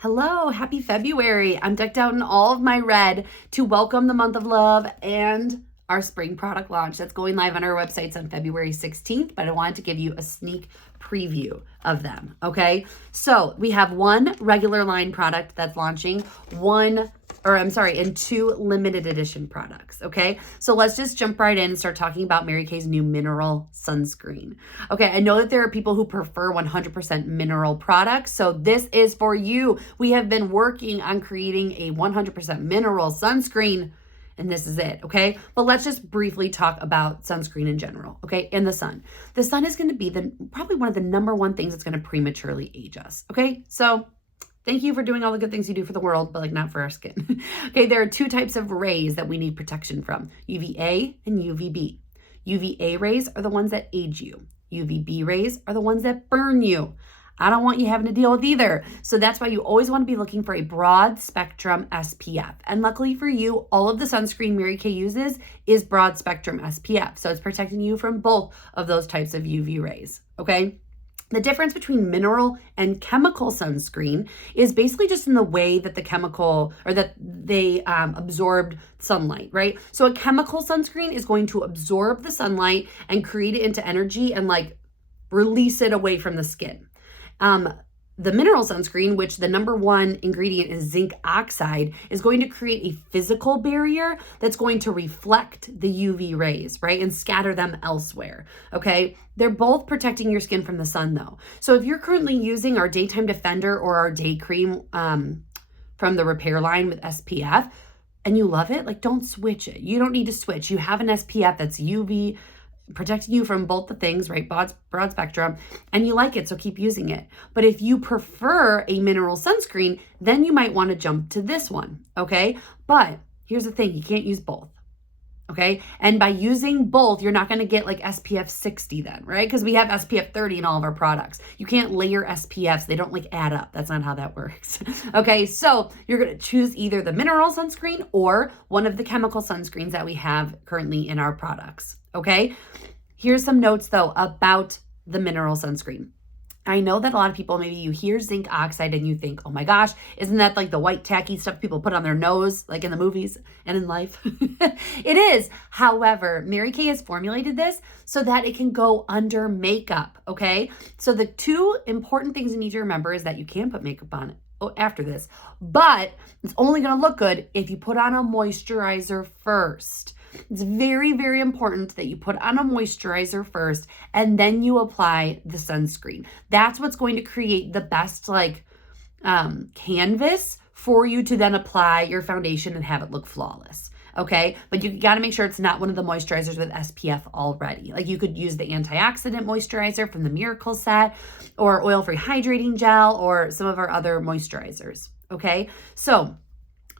Hello, happy February. I'm decked out in all of my red to welcome the month of love and our spring product launch that's going live on our websites on February 16th, but I wanted to give you a sneak preview of them, okay? So we have one regular line product that's launching, and two limited edition products, okay? So let's just jump right in and start talking about Mary Kay's new mineral sunscreen. Okay, I know that there are people who prefer 100% mineral products, so this is for you. We have been working on creating a 100% mineral sunscreen, and this is it, okay? But let's just briefly talk about sunscreen in general, okay? And the sun. The sun is going to be probably one of the number one things that's going to prematurely age us, okay? So thank you for doing all the good things you do for the world, but not for our skin. Okay, there are two types of rays that we need protection from, UVA and UVB. UVA rays are the ones that age you. UVB rays are the ones that burn you. I don't want you having to deal with either. So that's why you always want to be looking for a broad spectrum SPF. And luckily for you, all of the sunscreen Mary Kay uses is broad spectrum SPF. So it's protecting you from both of those types of UV rays, okay? The difference between mineral and chemical sunscreen is basically just in the way that the chemical or that they absorbed sunlight, right? So a chemical sunscreen is going to absorb the sunlight and create it into energy and release it away from the skin. The mineral sunscreen, which the number one ingredient is zinc oxide, is going to create a physical barrier that's going to reflect the UV rays, right? And scatter them elsewhere, okay? They're both protecting your skin from the sun though. So if you're currently using our Daytime Defender or our day cream from the repair line with SPF and you love it, don't switch it. You don't need to switch. You have an SPF that's UV protecting you from both the things, right? Broad spectrum, and you like it, so keep using it. But if you prefer a mineral sunscreen, then you might want to jump to this one, okay? But here's the thing, you can't use both, okay? And by using both, you're not going to get SPF 60 then, right? Because we have SPF 30 in all of our products. You can't layer SPFs. They don't add up. That's not how that works. Okay, so you're going to choose either the mineral sunscreen or one of the chemical sunscreens that we have currently in our products, okay? Here's some notes though about the mineral sunscreen. I know that a lot of people, maybe you hear zinc oxide and you think, oh my gosh, isn't that the white tacky stuff people put on their nose, in the movies and in life? It is. However, Mary Kay has formulated this so that it can go under makeup, okay? So the two important things you need to remember is that you can put makeup on it after this, but it's only going to look good if you put on a moisturizer first. It's very, very important that you put on a moisturizer first and then you apply the sunscreen. That's what's going to create the best canvas for you to then apply your foundation and have it look flawless. Okay, but you got to make sure it's not one of the moisturizers with SPF already. You could use the antioxidant moisturizer from the Miracle set or oil-free hydrating gel or some of our other moisturizers. Okay, so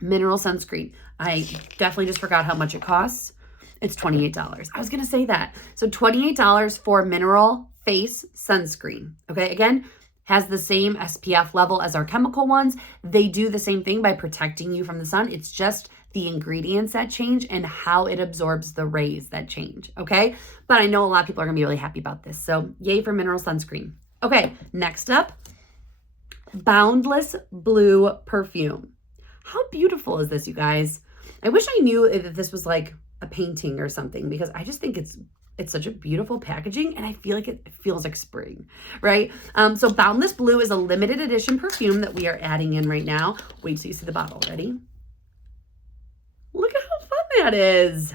mineral sunscreen. I definitely just forgot how much it costs. It's $28. I was going to say that. So $28 for mineral face sunscreen. Okay, again, has the same SPF level as our chemical ones. They do the same thing by protecting you from the sun. It's just the ingredients that change and how it absorbs the rays that change, okay? But I know a lot of people are gonna be really happy about this. So yay for mineral sunscreen. Okay, next up, Boundless Blue Perfume. How beautiful is this, you guys? I wish I knew that this was a painting or something because I just think it's such a beautiful packaging and I feel like it feels like spring, right? So Boundless Blue is a limited edition perfume that we are adding in right now. Wait till you see the bottle. Ready? Look at how fun that is.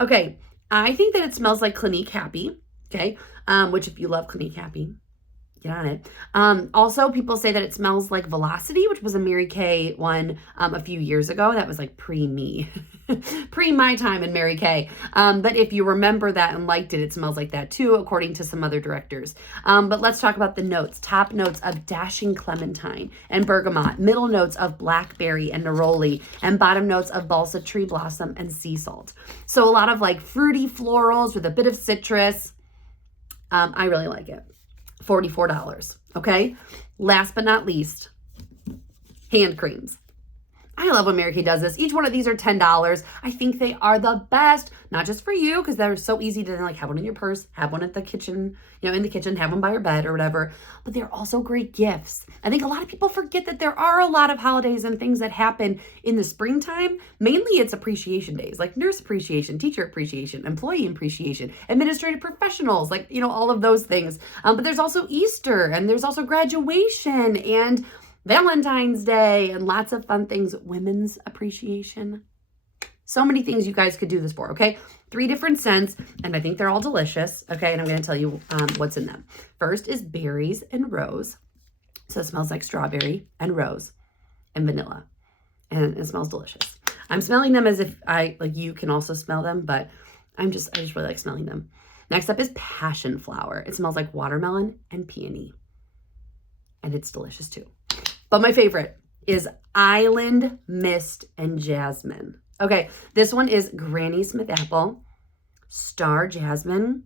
Okay, I think that it smells like Clinique Happy, okay? Which if you love Clinique Happy, get on it. Also, people say that it smells like Velocity, which was a Mary Kay one a few years ago. That was pre-me, pre my time in Mary Kay. But if you remember that and liked it, it smells like that too, according to some other directors. But let's talk about the notes. Top notes of dashing clementine and bergamot, middle notes of blackberry and neroli, and bottom notes of balsa tree blossom and sea salt. So a lot of fruity florals with a bit of citrus. I really like it. $44, okay? Last but not least, hand creams. I love when Mary Kay does this. Each one of these are $10. I think they are the best, not just for you, because they're so easy to like have one in your purse, have one at the kitchen, in the kitchen, have one by your bed or whatever, but they're also great gifts. I think a lot of people forget that there are a lot of holidays and things that happen in the springtime. Mainly it's appreciation days, like nurse appreciation, teacher appreciation, employee appreciation, administrative professionals, like, all of those things. But there's also Easter, and there's also graduation and Valentine's Day, and lots of fun things. Women's appreciation. So many things you guys could do this for, okay? 3 different scents, and I think they're all delicious, okay? And I'm going to tell you what's in them. First is berries and rose. So it smells like strawberry and rose and vanilla, and it smells delicious. I'm smelling them as if you can also smell them, but I just really like smelling them. Next up is passion flower. It smells like watermelon and peony, and it's delicious too. But my favorite is Island Mist and Jasmine. Okay, this one is Granny Smith Apple, Star Jasmine,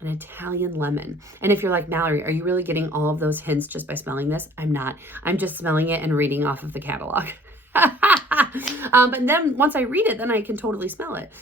and Italian Lemon. And if you're like, Mallory, are you really getting all of those hints just by smelling this? I'm not. I'm just smelling it and reading off of the catalog. But then once I read it, then I can totally smell it.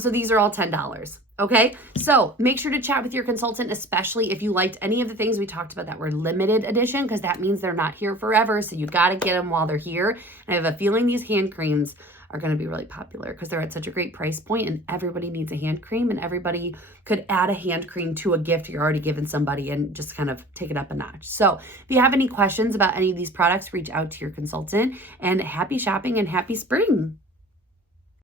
So these are all $10. Okay, so make sure to chat with your consultant, especially if you liked any of the things we talked about that were limited edition, because that means they're not here forever. So you got to get them while they're here. And I have a feeling these hand creams are going to be really popular because they're at such a great price point, and everybody needs a hand cream, and everybody could add a hand cream to a gift you're already giving somebody and just kind of take it up a notch. So if you have any questions about any of these products, reach out to your consultant, and happy shopping and happy spring.